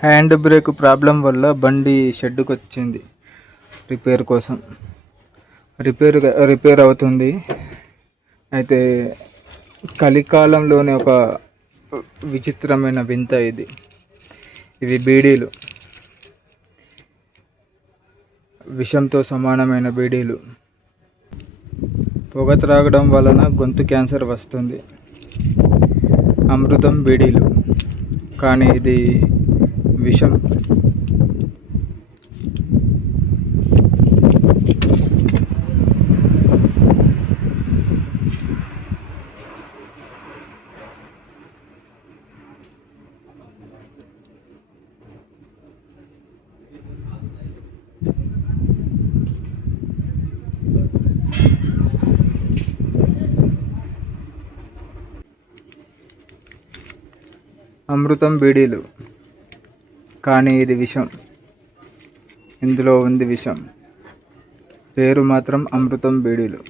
Hand brake problem వల్ల బండి షెడ్డుకి వచ్చింది రిపేర్ కోసం. రిపేర్ అవుతుంది. అయితే కలికాలంలోనే ఒక విచిత్రమైన వింత ఇది. ఇవి బీడీలు, విషంతో సమానమైన బీడీలు. పొగ త్రాగడం వలన గొంతు క్యాన్సర్ వస్తుంది. అమృతం బీడీలు, కానీ ఇది విషం. అమృతం బీడీలు, కానీ ఇది విషం. ఇందులో ఉంది విషం. పేరు మాత్రం అమృతం బీడీలు.